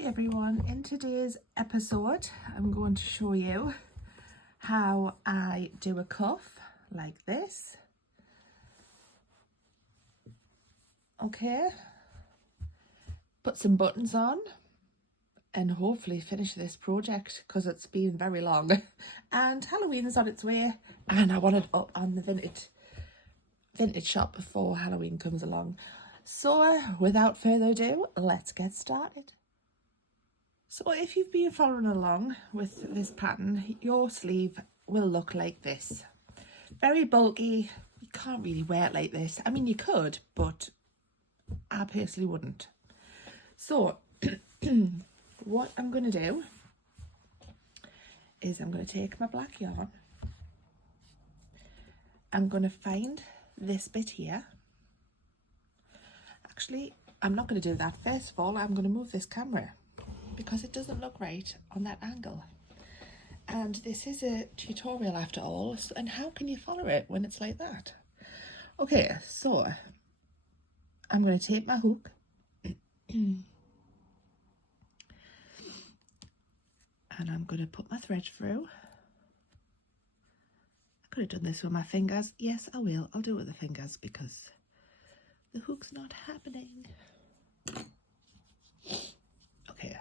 Hi everyone, in today's episode I'm going to show you how I do a cuff like this. Okay, put some buttons on and hopefully finish this project because it's been very long and Halloween is on its way and I want it up on the vintage shop before Halloween comes along. So without further ado, let's get started. So if you've been following along with this pattern, your sleeve will look like this. Very bulky. You can't really wear it like this. I mean, you could, but I personally wouldn't. So what I'm going to do is I'm going to take my black yarn. I'm going to find this bit here. Actually, I'm not going to do that. First of all, I'm going to move this camera because it doesn't look right on that angle. And this is a tutorial after all, and how can you follow it when it's like that? Okay, so I'm going to take my hook and I'm going to put my thread through. I could have done this with my fingers. Yes, I will. I'll do it with the fingers because the hook's not happening. Okay,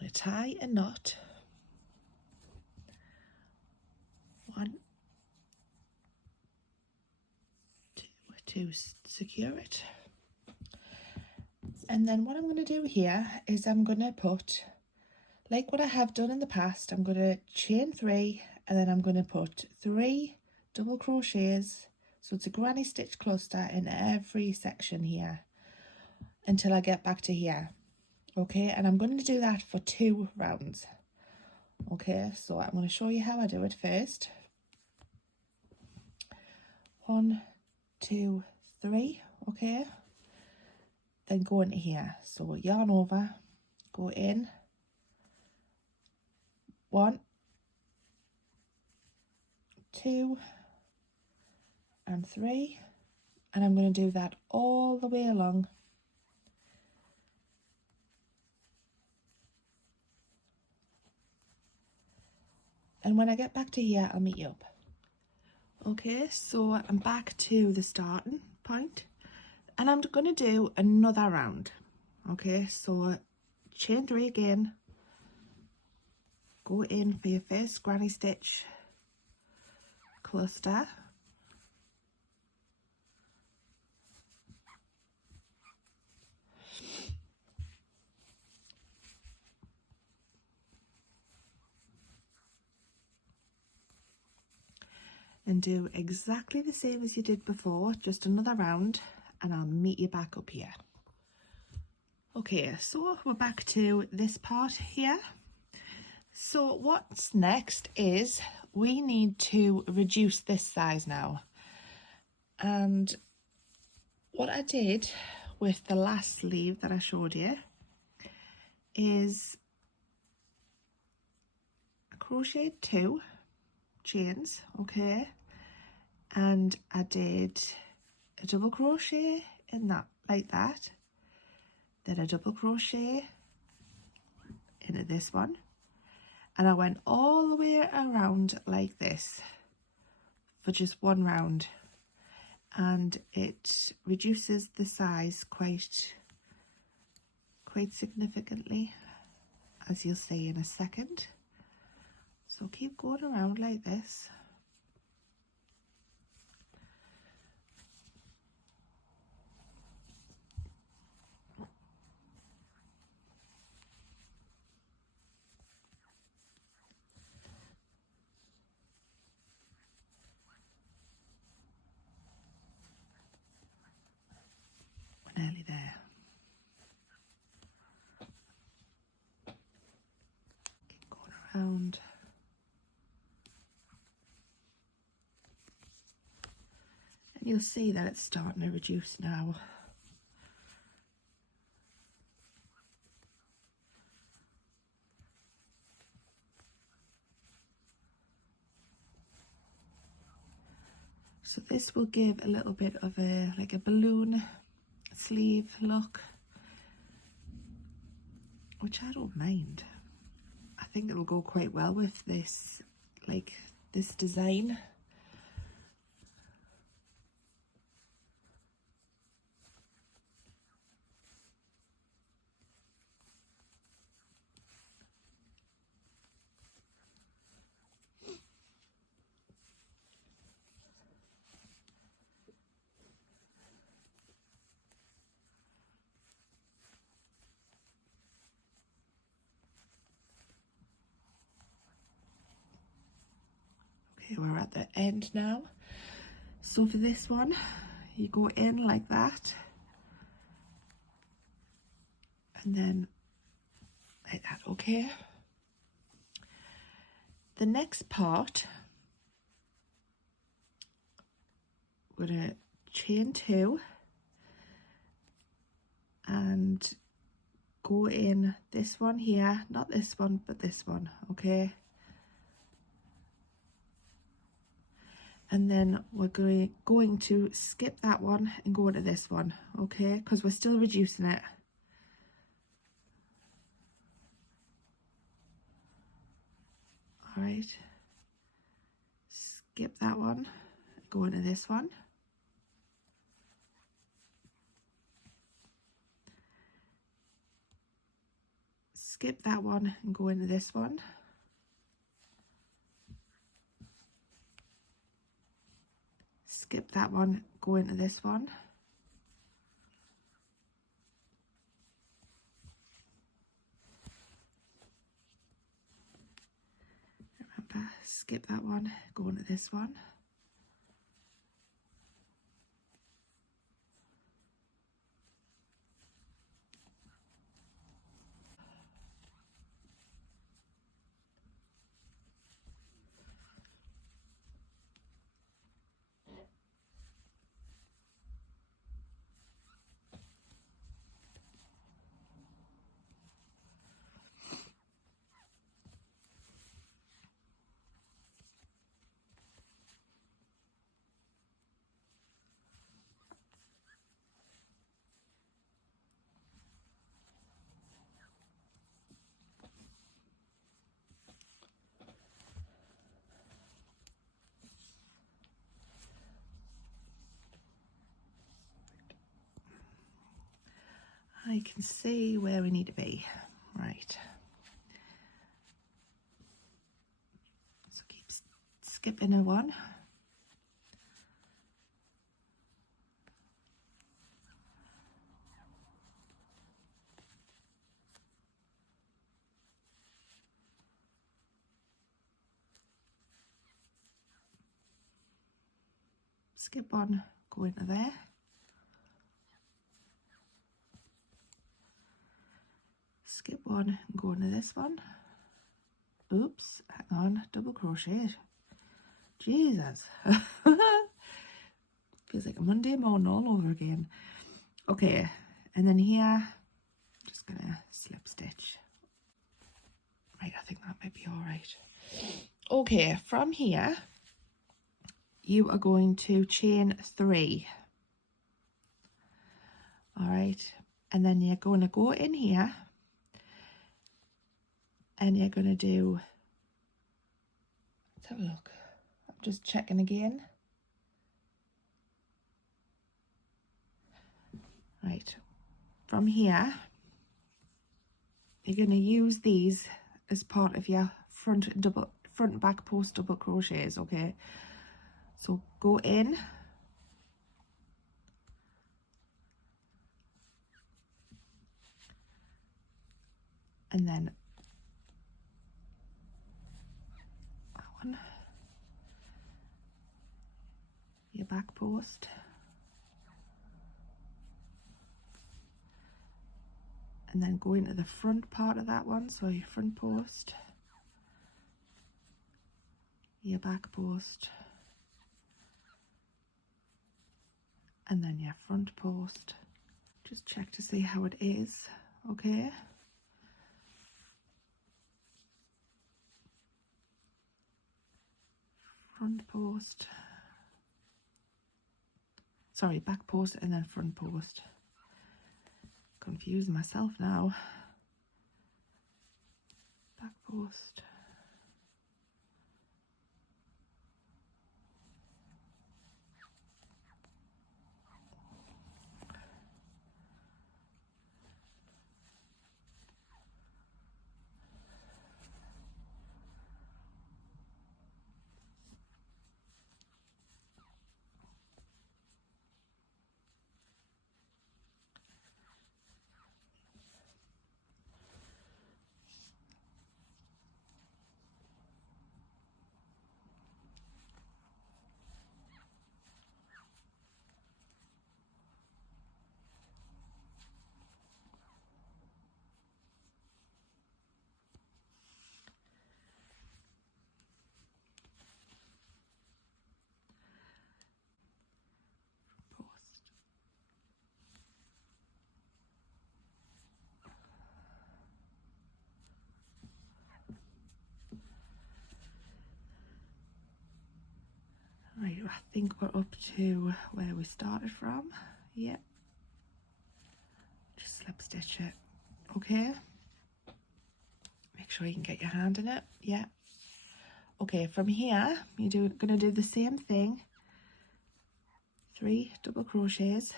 I'm going to tie a knot. One, two, to secure it. And then what I'm going to do here is I'm going to put, like what I have done in the past, I'm going to chain 3 and then I'm going to put 3 double crochets. So it's a granny stitch cluster in every section here until I get back to here. Okay, and I'm going to do that for 2 rounds. Okay, so I'm going to show you how I do it first. 1, 2, 3, okay. Then go into here. So yarn over, go in. 1, 2, and 3. And I'm going to do that all the way along. And when I get back to here, I'll meet you up. Okay, so I'm back to the starting point. And I'm going to do another round. Okay, so chain 3 again. Go in for your first granny stitch cluster. And do exactly the same as you did before, just another round, and I'll meet you back up here. Okay, so we're back to this part here. So what's next is we need to reduce this size now. And what I did with the last sleeve that I showed you is I crocheted 2 chains, okay, and I did a double crochet in that, like that, then a double crochet into this one, and I went all the way around like this for just 1 round, and it reduces the size quite significantly, as you'll see in a second. So keep going around like this. We're nearly there. Keep going around. And you'll see that it's starting to reduce now. So this will give a little bit of a, like a balloon sleeve look, which I don't mind. I think it'll go quite well with this, like this design. Okay, we're at the end now. So for this one, you go in like that, and then like that, okay? The next part, we're gonna chain 2 and go in this one here, not this one, but this one, okay? And then we're going to skip that one and go into this one, okay? Because we're still reducing it. All right. Skip that one, go into this one. Skip that one and go into this one. Skip that one, go into this one. Remember, skip that one, go into this one. I can see where we need to be. Right. So keep skipping a one. Skip one, go into there. Skip one and go into this one. Oops, hang on, double crochet. Jesus. Feels like a Monday morning all over again. Okay, and then here, I'm just gonna slip stitch. Right, I think that might be all right. Okay, from here, you are going to chain 3. All right, and then you're going to go in here and you're going to do, let's have a look. I'm just checking again. Right, from here, you're going to use these as part of your front and back post double crochets, okay? So go in, and then that one, your back post, and then go into the front part of that one, so your front post, your back post, and then your front post. Just check to see how it is, okay? Front post, sorry, back post and then front post. Confusing myself now. back post. Post. Right, I think we're up to where we started from. Yeah. Just slip stitch it. Okay. Make sure you can get your hand in it. Yeah. Okay, from here, you're gonna do the same thing. 3 double crochets.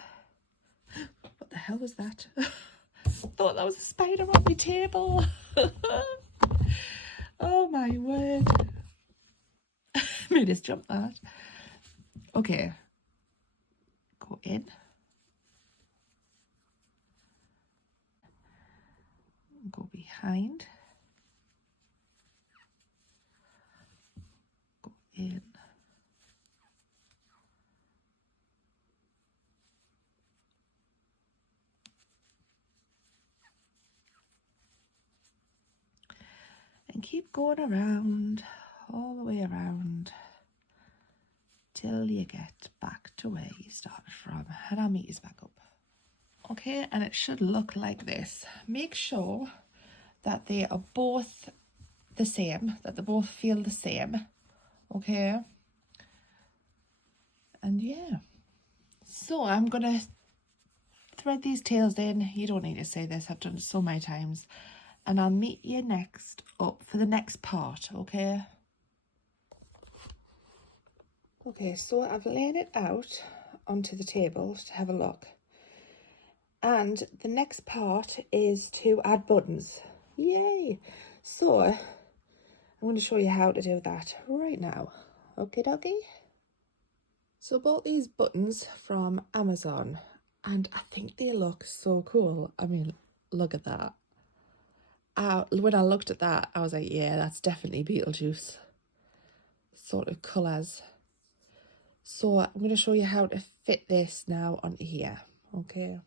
What the hell was that? Thought that was a spider on my table. Oh my word. Made us jump that. Okay. Go in. Go behind. Go in. And keep going around, all the way around, till you get back to where you started from. And I'll meet you back up. Okay, and it should look like this. Make sure that they are both the same, that they both feel the same. Okay. And yeah. So I'm going to thread these tails in. You don't need to say this, I've done it so many times. And I'll meet you next up for the next part, okay? Okay, so I've laid it out onto the table to have a look. And the next part is to add buttons. Yay! So I'm going to show you how to do that right now. Okie dokie. So I bought these buttons from Amazon and I think they look so cool. I mean, look at that. When I looked at that, I was like, yeah, that's definitely Beetlejuice sort of colours. So I'm going to show you how to fit this now onto here. Okay.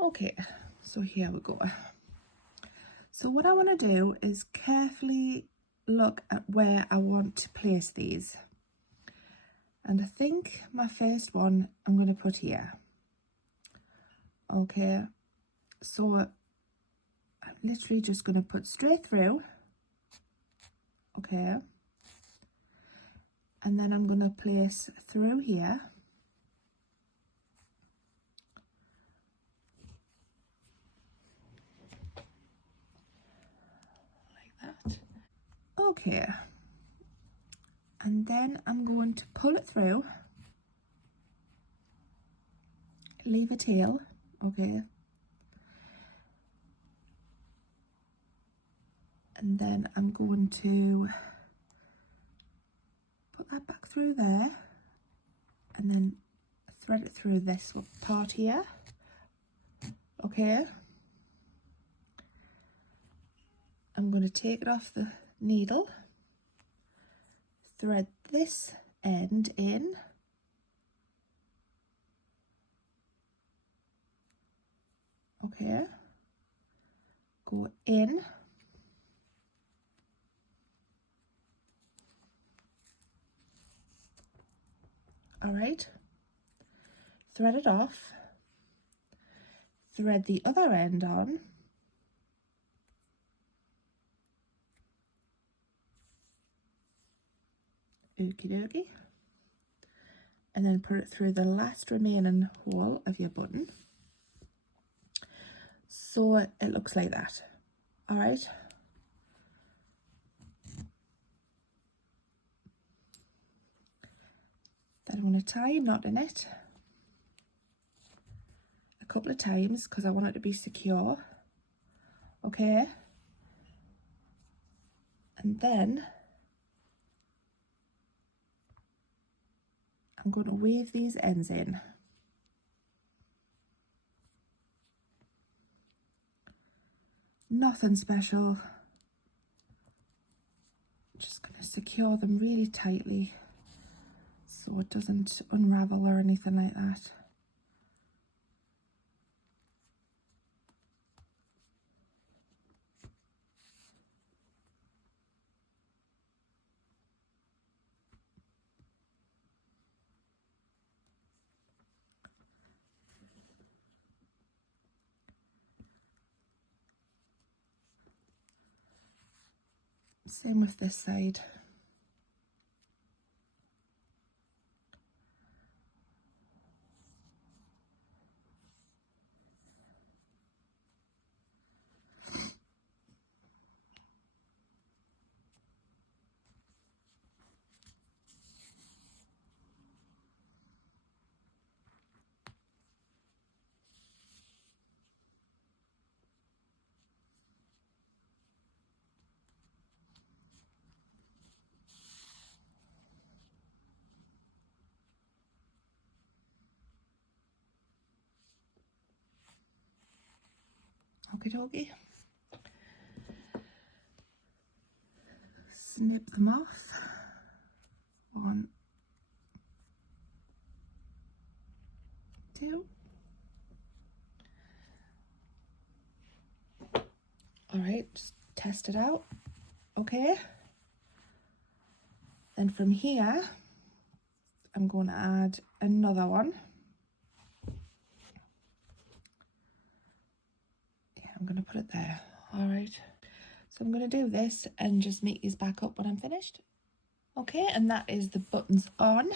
Okay, so here we go. So what I want to do is carefully look at where I want to place these. And I think my first one I'm going to put here. Okay, so I'm literally just going to put straight through. Okay. And then I'm going to place through here. Like that. Okay. And then I'm going to pull it through. Leave a tail. Okay. And then I'm going to put that back through there and then thread it through this part here. Okay. I'm going to take it off the needle, thread this end in, okay, go in, all right, thread it off, thread the other end on, okie dokie, and then put it through the last remaining hole of your button. So it looks like that. All right. Then I'm going to tie a knot in it a couple of times because I want it to be secure. Okay. And then I'm going to weave these ends in. Nothing special. Just going to secure them really tightly so it doesn't unravel or anything like that. Same with this side. Okie dokie. Snip them off. 1, 2. All right, just test it out. Okay. Then from here, I'm going to add another one. Yeah, I'm going to put it there. All right. So I'm going to do this and just meet these back up when I'm finished. Okay, and that is the buttons on.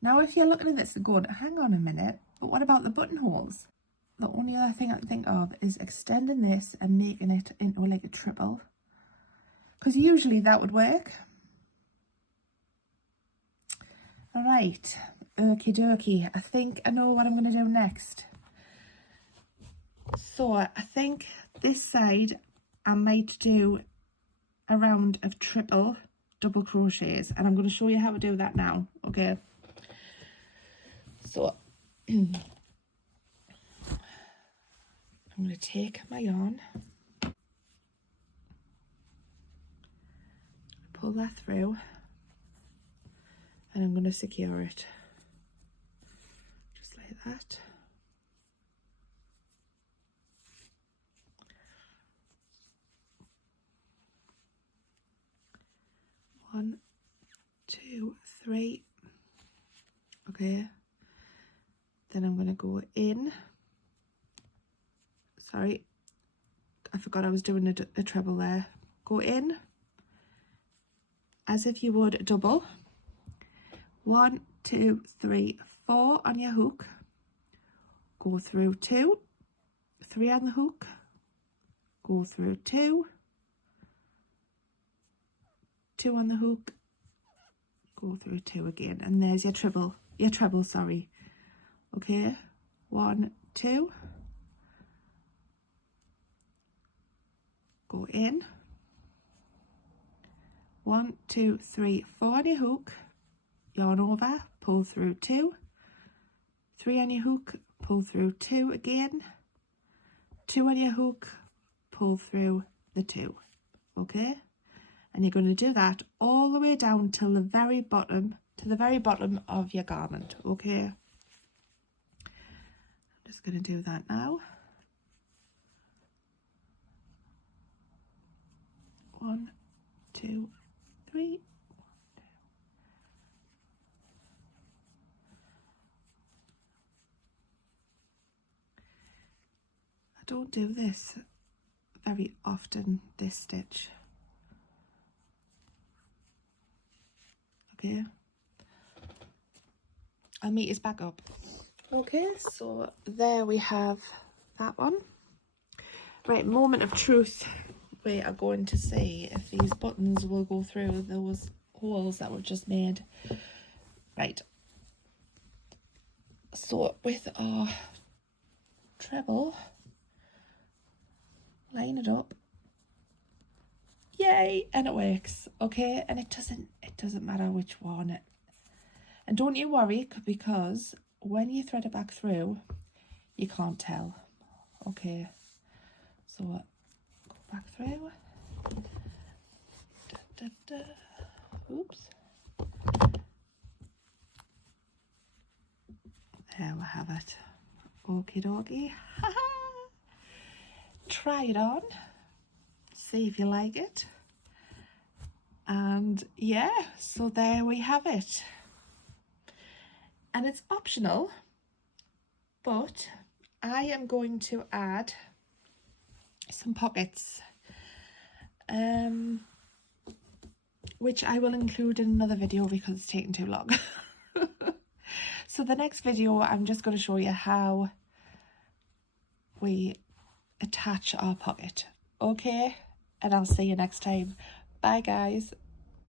Now, if you're looking at this and going, hang on a minute, but what about the buttonholes? The only other thing I can think of is extending this and making it into like a triple. Because usually that would work. All right, okie dokie. I think I know what I'm going to do next. So I think this side I might do a round of triple double crochets, and I'm going to show you how to do that now. Okay, so I'm going to take my yarn, pull that through, and I'm going to secure it just like that. One, 2, 3. Okay, then I'm going to go in. Sorry, I forgot I was doing a treble there. Go in as if you would a double. 1, 2, 3, 4 on your hook. Go through 2, 3 on the hook. Go through 2, 2 on the hook. Go through 2 again, and there's your treble. Sorry. Okay, 1, 2. Go in. 1, 2, 3, 4 on your hook. Yarn over, pull through 2, 3 on your hook, pull through 2 again, 2 on your hook, pull through the 2. Okay, and you're going to do that all the way down till the very bottom, of your garment. Okay, I'm just going to do that now. 1, 2, 3. I don't do this very often, this stitch. Okay, I'll meet you back up. Okay, so there we have that one. Right, moment of truth. We are going to see if these buttons will go through those holes that we've just made. Right, So with our treble, line it up. Yay, and it works. Okay, and it doesn't matter which one. And don't you worry, because when you thread it back through, you can't tell. Okay, so go back through. Da, da, da. Oops. There we have it. Okie dokie. Try it on. See if you like it. And yeah, so there we have it. And it's optional, but I am going to add some pockets, which I will include in another video because it's taking too long. So the next video, I'm just going to show you how we attach our pocket. Okay, and I'll see you next time. Bye guys.